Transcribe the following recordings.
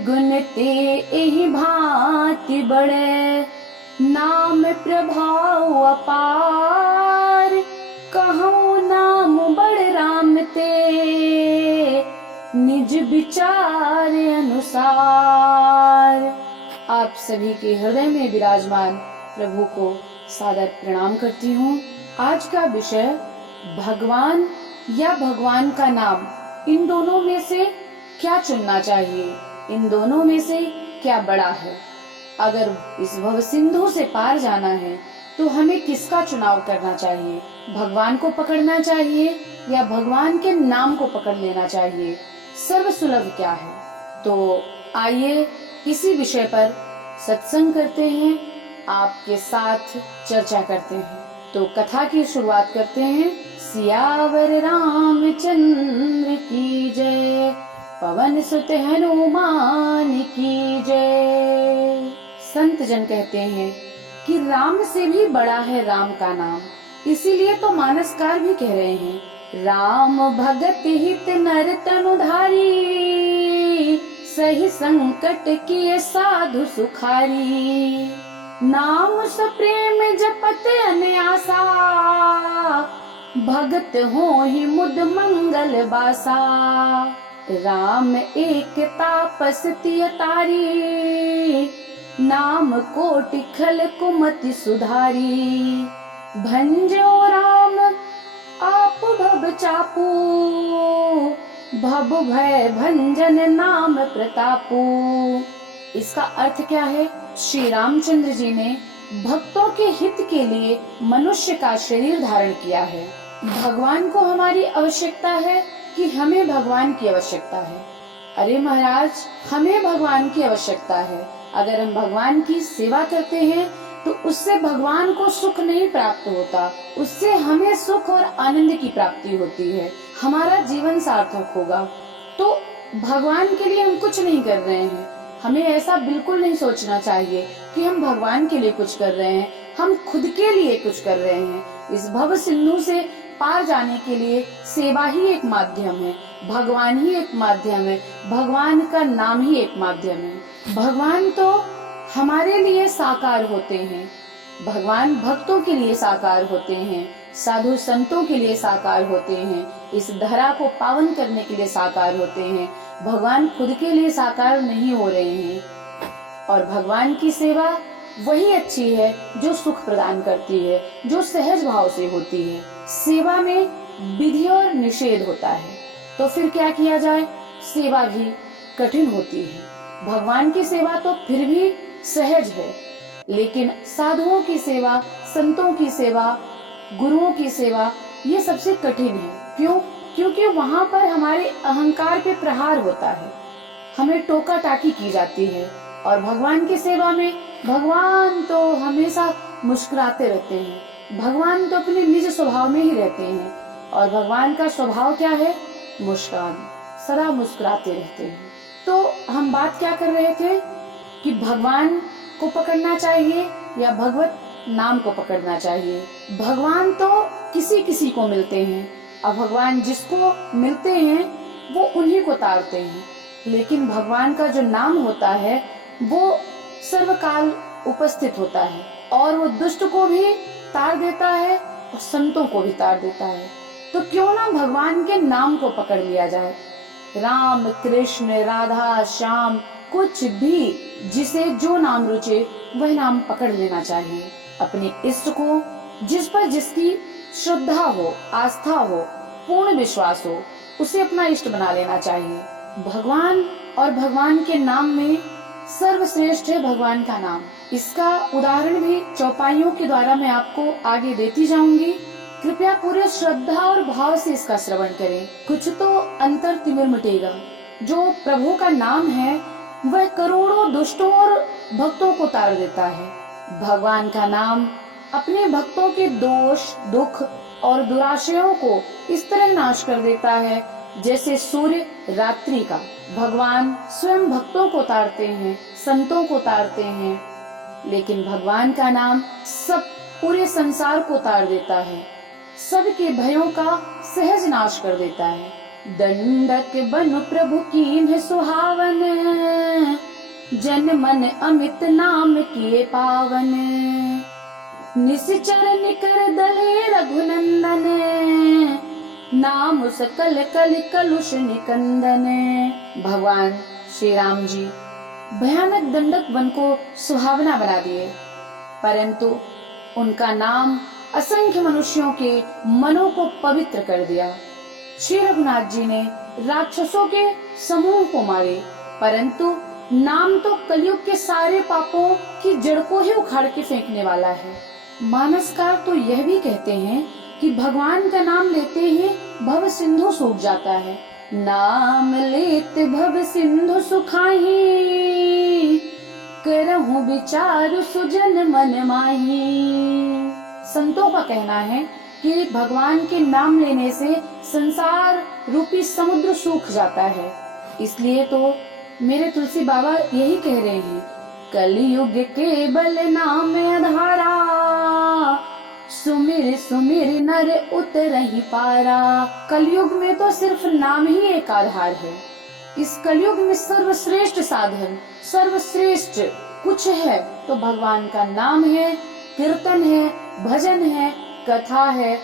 गुण ते एहि भांति बढ़े, नाम प्रभाव अपार, कहूँ नाम बड़ राम ते, निज विचार अनुसार। आप सभी के हृदय में विराजमान प्रभु को सादर प्रणाम करती हूँ। आज का विषय भगवान या भगवान का नाम, इन दोनों में से क्या चुनना चाहिए, इन दोनों में से क्या बड़ा है। अगर इस भव सिंधु से पार जाना है तो हमें किसका चुनाव करना चाहिए, भगवान को पकड़ना चाहिए या भगवान के नाम को पकड़ लेना चाहिए। सर्वसुलभ क्या है। तो आइए इसी विषय पर सत्संग करते हैं, आपके साथ चर्चा करते हैं। तो कथा की शुरुआत करते हैं। सियावर रामचंद्र की जय, पवन सुत हनुमान की जय। संत जन कहते हैं कि राम से भी बड़ा है राम का नाम, इसीलिए तो मानसकार भी कह रहे हैं, राम भगत हित नर तनुधारी, सही संकट किए साधु सुखारी, नाम सप्रेम जपत अनयासा, भगत हो ही मुद मंगल बासा, राम एक तापस तिय तारी, नाम कोटि खल कुमति सुधारी, भंजो राम आप भव चापू, भव भय भंजन नाम प्रतापू। इसका अर्थ क्या है। श्री रामचंद्र जी ने भक्तों के हित के लिए मनुष्य का शरीर धारण किया है। भगवान को हमारी आवश्यकता है कि हमें भगवान की आवश्यकता है। अरे महाराज, हमें भगवान की आवश्यकता है। अगर हम भगवान की सेवा करते हैं तो उससे भगवान को सुख नहीं प्राप्त होता, उससे हमें सुख और आनंद की प्राप्ति होती है, हमारा जीवन सार्थक होगा। तो भगवान के लिए हम कुछ नहीं कर रहे हैं, हमें ऐसा बिल्कुल नहीं सोचना चाहिए कि हम भगवान के लिए कुछ कर रहे हैं, हम खुद के लिए कुछ कर रहे हैं। इस भव सिंधु से पार जाने के लिए सेवा ही एक माध्यम है, भगवान ही एक माध्यम है, भगवान का नाम ही एक माध्यम है। भगवान तो हमारे लिए साकार होते हैं, भगवान भक्तों के लिए साकार होते हैं, साधु संतों के लिए साकार होते हैं, इस धरा को पावन करने के लिए साकार होते हैं। भगवान खुद के लिए साकार नहीं हो रहे हैं। और भगवान की सेवा वही अच्छी है जो सुख प्रदान करती है, जो सहज भाव से होती है। सेवा में विधि और निषेध होता है, तो फिर क्या किया जाए, सेवा भी कठिन होती है। भगवान की सेवा तो फिर भी सहज है, लेकिन साधुओं की सेवा, संतों की सेवा, गुरुओं की सेवा, ये सबसे कठिन है। क्यों? क्योंकि वहाँ पर हमारे अहंकार पे प्रहार होता है, हमें टोका टाकी की जाती है। और भगवान की सेवा में भगवान तो हमेशा मुस्कुराते रहते हैं, भगवान तो अपने निज स्वभाव में ही रहते हैं। और भगवान का स्वभाव क्या है? मुस्कान, सदा मुस्कुराते रहते हैं। तो हम बात क्या कर रहे थे कि भगवान को पकड़ना चाहिए या भगवत नाम को पकड़ना चाहिए। भगवान तो किसी किसी को मिलते हैं, और भगवान जिसको मिलते हैं वो उन्हीं को तारते हैं। लेकिन भगवान का जो नाम होता है वो सर्वकाल उपस्थित होता है, और वो दुष्ट को भी तार देता है और संतों को भी तार देता है। तो क्यों ना भगवान के नाम को पकड़ लिया जाए। राम, कृष्ण, राधा, श्याम, कुछ भी जिसे जो नाम रुचे वह नाम पकड़ लेना चाहिए। अपने इष्ट को, जिस पर जिसकी श्रद्धा हो, आस्था हो, पूर्ण विश्वास हो, उसे अपना इष्ट बना लेना चाहिए। भगवान और भगवान के नाम में सर्वश्रेष्ठ है भगवान का नाम। इसका उदाहरण भी चौपाइयों के द्वारा मैं आपको आगे देती जाऊंगी। कृपया पूरे श्रद्धा और भाव से इसका श्रवण करें, कुछ तो अंतर तिमिर मिटेगा। जो प्रभु का नाम है वह करोड़ों दुष्टों और भक्तों को तार देता है। भगवान का नाम अपने भक्तों के दोष, दुख और दुराशयों को इस तरह नाश कर देता है जैसे सूर्य रात्रि का। भगवान स्वयं भक्तों को तारते हैं, संतों को तारते हैं, लेकिन भगवान का नाम सब पूरे संसार को तार देता है, सबके भयों का सहज नाश कर देता है। दंडक बन प्रभु कीन्ह सुहावन, जन मन अमित नाम किए पावन। निश्चर निकर दले रघुनंदन, नाम सकल कल कलुष निकंदन। भगवान श्री राम जी भयानक दंडक वन को सुहावना बना दिए, परंतु उनका नाम असंख्य मनुष्यों के मनों को पवित्र कर दिया। श्री रघुनाथ जी ने राक्षसों के समूह को मारे, परंतु नाम तो कलयुग के सारे पापों की जड़ को ही उखाड़ के फेंकने वाला है। मानसकार तो यह भी कहते हैं कि भगवान का नाम लेते ही भव सिंधु सूख जाता है। नाम लेत भव सिंधु सुखाही, करहु विचार सुजन मन माही। संतों का कहना है कि भगवान के नाम लेने से संसार रूपी समुद्र सूख जाता है। इसलिए तो मेरे तुलसी बाबा यही कह रहे हैं, कलयुग के बल नाम आधारा, सुमिर सुमिर नर उतरहि पारा। कलयुग में तो सिर्फ नाम ही एक आधार है। इस कलयुग में सर्वश्रेष्ठ साधन, सर्वश्रेष्ठ कुछ है तो भगवान का नाम है, कीर्तन है, भजन है, कथा है।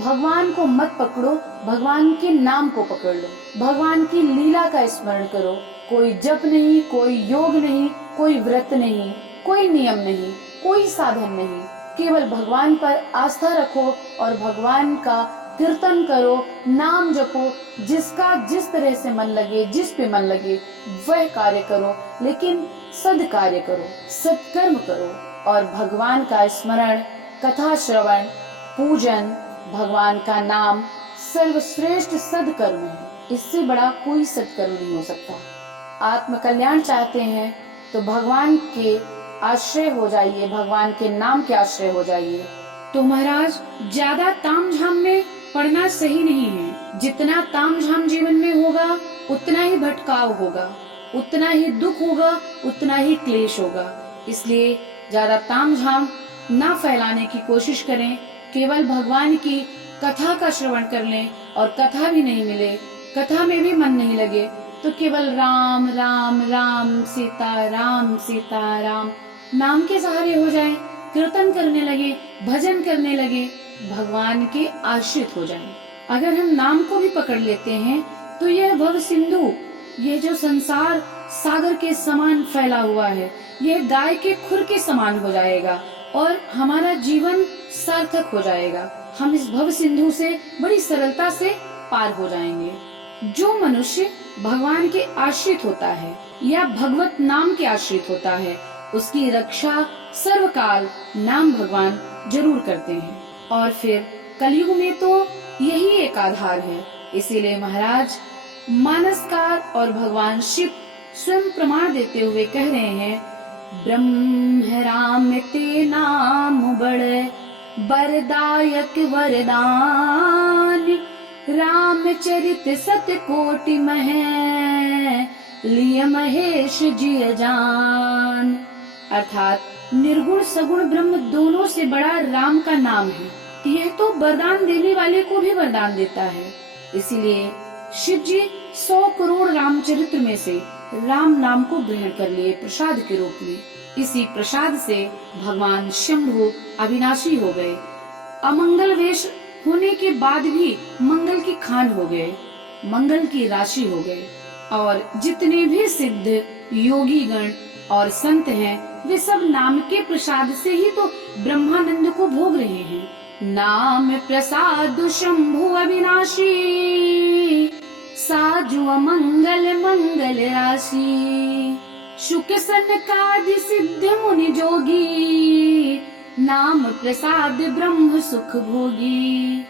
भगवान को मत पकड़ो, भगवान के नाम को पकड़ लो, भगवान की लीला का स्मरण करो। कोई जप नहीं, कोई योग नहीं, कोई व्रत नहीं, कोई नियम नहीं, कोई साधन नहीं, केवल भगवान पर आस्था रखो और भगवान का कीर्तन करो, नाम जपो। जिसका जिस तरह से मन लगे, जिस पे मन लगे वह कार्य करो, लेकिन सद कार्य करो, सत्कर्म करो। और भगवान का स्मरण, कथा श्रवण, पूजन, भगवान का नाम सर्वश्रेष्ठ सदकर्म है। इससे बड़ा कोई सत्कर्म नहीं हो सकता। आत्म कल्याण चाहते हैं तो भगवान के आश्रय हो जाइए, भगवान के नाम के आश्रय हो जाइए। तो महाराज ज्यादा तामझाम में पड़ना सही नहीं है। जितना तामझाम जीवन में होगा उतना ही भटकाव होगा, उतना ही दुख होगा, उतना ही क्लेश होगा। इसलिए ज्यादा तामझाम ना फैलाने की कोशिश करें। केवल भगवान की कथा का श्रवण कर लें और कथा भी नहीं मिले, कथा में भी मन नहीं लगे तो केवल राम राम राम सीता राम नाम के सहारे हो जाएं, कीर्तन करने लगे, भजन करने लगे, भगवान के आश्रित हो जाएं। अगर हम नाम को भी पकड़ लेते हैं तो यह भव सिंधु, यह जो संसार सागर के समान फैला हुआ है, यह गाय के खुर के समान हो जाएगा और हमारा जीवन सार्थक हो जाएगा। हम इस भव सिंधु से बड़ी सरलता से पार हो जाएंगे। जो मनुष्य भगवान के आश्रित होता है या भगवत नाम के आश्रित होता है, उसकी रक्षा सर्वकाल नाम भगवान जरूर करते हैं। और फिर कलयुग में तो यही एक आधार है। इसीलिए महाराज मानसकार और भगवान शिव स्वयं प्रमाण देते हुए कह रहे हैं, ब्रह्म राम ते नाम बड़े, बरदायक वरदान, रामचरित सत कोटि मह, लिय महेश जिय जान। अर्थात निर्गुण सगुण ब्रह्म दोनों से बड़ा राम का नाम है। यह तो वरदान देने वाले को भी वरदान देता है। इसीलिए शिव जी 100 करोड़ रामचरित्र में से राम नाम को ग्रहण कर लिए प्रसाद के रूप में। इसी प्रसाद से भगवान शंभु अविनाशी हो गए। अमंगल वेश होने के बाद भी मंगल की खान हो गए, मंगल की राशि हो गए। और जितने भी सिद्ध योगी गण और संत हैं, वे सब नाम के प्रसाद से ही तो ब्रह्मानंद को भोग रहे हैं। नाम प्रसाद शंभु अविनाशी, साजु अमंगल मंगल राशि, शुक सनकादि सिद्ध मुनि जोगी, नाम प्रसाद ब्रह्म सुख भोगी।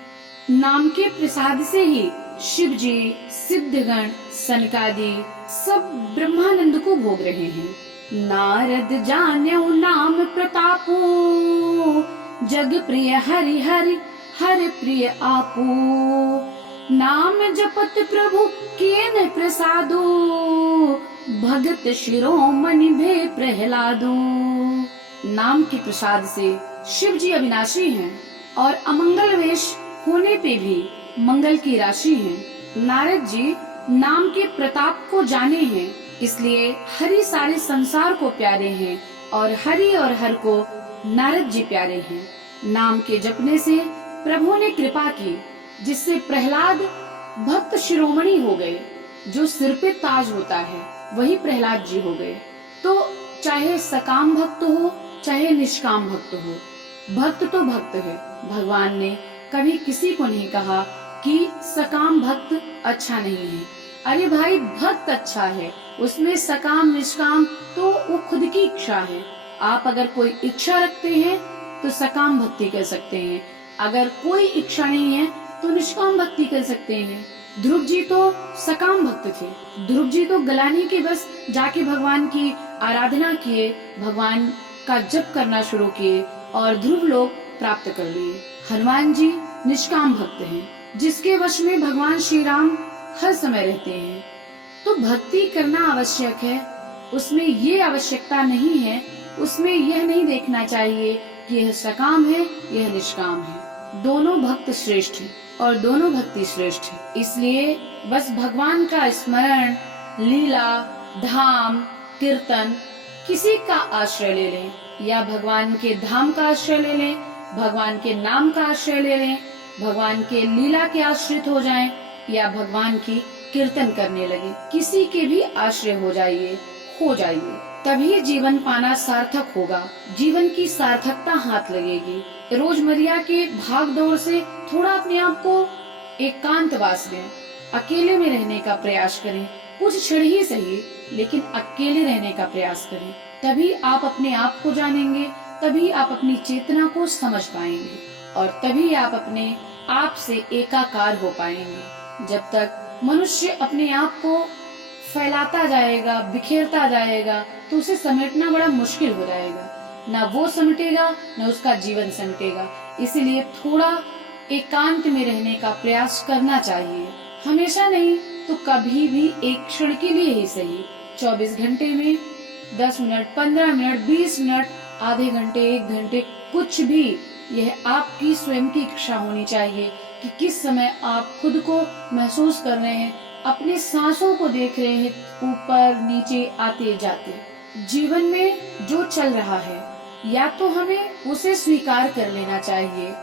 नाम के प्रसाद से ही शिव जी, सिद्धगण, सनकादि सब ब्रह्मानंद को भोग रहे हैं। नारद जान्यौ नाम प्रतापू, जग प्रिय हरि हरि हर प्रिय आपू, नाम जपत प्रभु केन प्रसादो, भगत शिरोमणि भे प्रहलादो। नाम के प्रसाद से शिव जी अविनाशी हैं और अमंगल वेश होने पे भी मंगल की राशि हैं। नारद जी नाम के प्रताप को जाने हैं इसलिए हरि सारे संसार को प्यारे हैं और हरि और हर को नारद जी प्यारे हैं। नाम के जपने से प्रभु ने कृपा की, जिससे प्रहलाद भक्त शिरोमणि हो गए। जो सिर पे ताज होता है वही प्रहलाद जी हो गए। तो चाहे सकाम भक्त हो चाहे निष्काम भक्त हो, भक्त तो भक्त है। भगवान ने कभी किसी को नहीं कहा कि सकाम भक्त अच्छा नहीं है। अरे भाई, भक्त अच्छा है, उसमें सकाम निष्काम तो वो खुद की इच्छा है। आप अगर कोई इच्छा रखते हैं तो सकाम भक्ति कर सकते हैं, अगर कोई इच्छा नहीं है तो निष्काम भक्ति कर सकते हैं। ध्रुव जी तो सकाम भक्त थे। ध्रुव जी तो गलानी के बस जाके भगवान की आराधना किए, भगवान का जप करना शुरू किए और ध्रुव लोक प्राप्त कर लिए। हनुमान जी निष्काम भक्त हैं, जिसके वश में भगवान श्री राम हर समय रहते हैं। तो भक्ति करना आवश्यक है, उसमें ये आवश्यकता नहीं है, उसमें यह नहीं देखना चाहिए कि यह सकाम है यह निष्काम है। दोनों भक्त श्रेष्ठ हैं और दोनों भक्ति श्रेष्ठ है। इसलिए बस भगवान का स्मरण, लीला, धाम, कीर्तन किसी का आश्रय ले लें, या भगवान के धाम का आश्रय ले लें, भगवान के नाम का आश्रय ले लें, भगवान के लीला के आश्रित हो जाएं, या भगवान की कीर्तन करने लगे, किसी के भी आश्रय हो जाइए, तभी जीवन पाना सार्थक होगा, जीवन की सार्थकता हाथ लगेगी। रोजमर्रा के भाग दौड़ से थोड़ा अपने आप को एकांतवास दें, अकेले में रहने का प्रयास करें, कुछ क्षण ही सही लेकिन अकेले रहने का प्रयास करें। तभी आप अपने आप को जानेंगे, तभी आप अपनी चेतना को समझ पाएंगे और तभी आप अपने आप से एकाकार हो पाएंगे। जब तक मनुष्य अपने आप को फैलाता जाएगा, बिखेरता जाएगा, तो उसे समेटना बड़ा मुश्किल हो जाएगा। ना वो समेटेगा ना उसका जीवन समेटेगा। इसीलिए थोड़ा एकांत में रहने का प्रयास करना चाहिए, हमेशा नहीं तो कभी भी एक क्षण के लिए ही सही। 24 घंटे में 10 मिनट, 15 मिनट, 20 मिनट, आधे घंटे, 1 घंटे, कुछ भी, यह आपकी स्वयं की इच्छा होनी चाहिए कि किस समय आप खुद को महसूस कर रहे हैं, अपने सांसों को देख रहे हैं, ऊपर नीचे आते जाते। जीवन में जो चल रहा है या तो हमें उसे स्वीकार कर लेना चाहिए,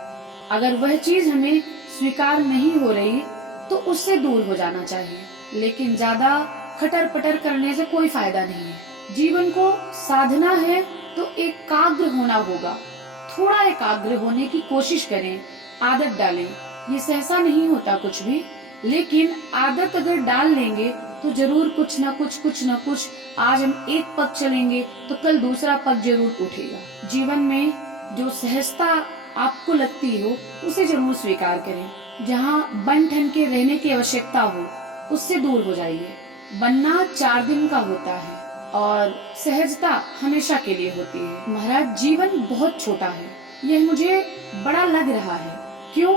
अगर वह चीज हमें स्वीकार नहीं हो रही तो उससे दूर हो जाना चाहिए। लेकिन ज्यादा खटर पटर करने से कोई फायदा नहीं है। जीवन को साधना है तो एकाग्र होना होगा। थोड़ा एकाग्र होने की कोशिश करें, आदत डालें। ये सहसा नहीं होता कुछ भी, लेकिन आदत अगर डाल लेंगे तो जरूर कुछ न कुछ, आज हम एक पग चलेंगे तो कल दूसरा पग जरूर उठेगा। जीवन में जो सहजता आपको लगती हो उसे जरूर स्वीकार करें। जहाँ बन ठन के रहने की आवश्यकता हो उससे दूर हो जाइए। बनना 4 दिन का होता है और सहजता हमेशा के लिए होती है। महाराज, जीवन बहुत छोटा है, यह मुझे बड़ा लग रहा है। क्यों?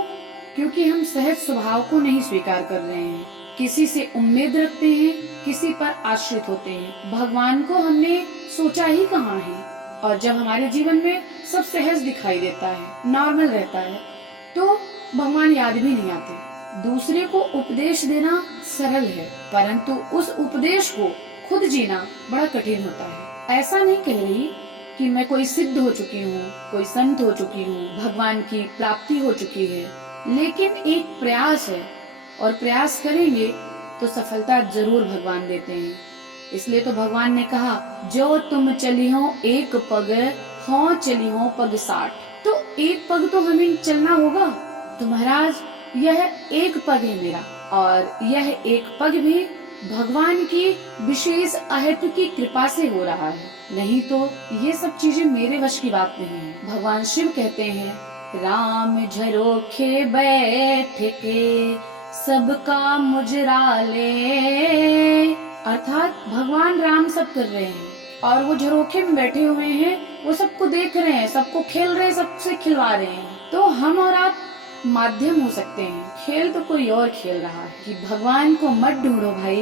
क्योंकि हम सहज स्वभाव को नहीं स्वीकार कर रहे हैं, किसी से उम्मीद रखते हैं, किसी पर आश्रित होते हैं। भगवान को हमने सोचा ही कहाँ है। और जब हमारे जीवन में सब सहज दिखाई देता है, नॉर्मल रहता है, तो भगवान याद भी नहीं आते। दूसरे को उपदेश देना सरल है, परंतु उस उपदेश को खुद जीना बड़ा कठिन होता है। ऐसा नहीं कह रही कि मैं कोई सिद्ध हो चुकी हूँ, कोई संत हो चुकी हूँ, भगवान की प्राप्ति हो चुकी है, लेकिन एक प्रयास है और प्रयास करेंगे तो सफलता जरूर भगवान देते हैं। इसलिए तो भगवान ने कहा, जो तुम चली हो एक पग, हो चली हो पग 60। तो एक पग तो हमें चलना होगा। तो महाराज, यह एक पग है मेरा, और यह एक पग भी भगवान की विशेष अहेतु की कृपा से हो रहा है, नहीं तो ये सब चीजें मेरे वश की बात नहीं है। भगवान शिव कहते हैं, राम झरोखे बैठ के सबका मुजरा ले। अर्थात भगवान राम सब कर रहे हैं और वो झरोखे में बैठे हुए हैं, वो सबको देख रहे हैं, सबको खेल रहे हैं, सबसे खिलवा रहे हैं। तो हम और आप माध्यम हो सकते हैं, खेल तो कोई और खेल रहा है। कि भगवान को मत ढूंढो भाई,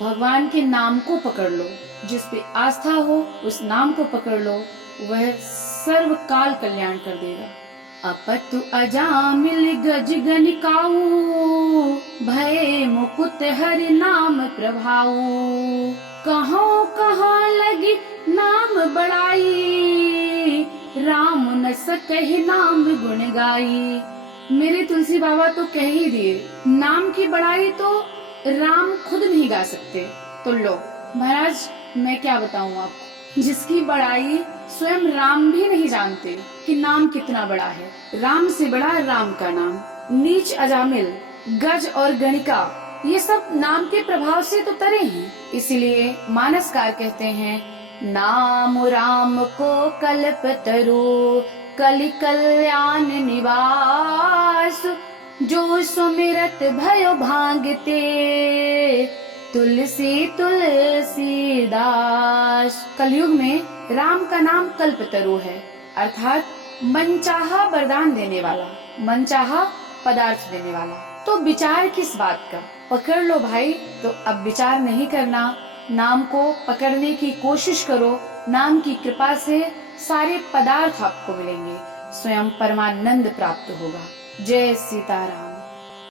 भगवान के नाम को पकड़ लो। जिस पे आस्था हो उस नाम को पकड़ लो, वह सर्व काल कल्याण कर देगा। अपतु अजामिल गज गनिकाऊ, भय मुकुट हरि नाम प्रभाऊ। कहाँ कहाँ लगी नाम बड़ाई, राम न सकहि नाम गुण गाई। मेरे तुलसी बाबा तो कह ही दिए, नाम की बड़ाई तो राम खुद नहीं गा सकते। तो लो महाराज, मैं क्या बताऊं आपको, जिसकी बड़ाई स्वयं राम भी नहीं जानते कि नाम कितना बड़ा है। राम से बड़ा राम का नाम। नीच अजामिल, गज और गणिका, ये सब नाम के प्रभाव से तो तरे हैं। इसीलिए मानसकार कहते हैं, नाम राम को कल्प तरु, कलि कल्याण निवास। जो सुमिरत भयो भांगते, तुलसी तुलसी दास। कलयुग में राम का नाम कल्पतरु है, अर्थात मनचाहा वरदान देने वाला, मनचाहा पदार्थ देने वाला। तो विचार किस बात का? पकड़ लो भाई। तो अब विचार नहीं करना, नाम को पकड़ने की कोशिश करो। नाम की कृपा से सारे पदार्थ आपको मिलेंगे, स्वयं परमानंद प्राप्त होगा। जय सीताराम।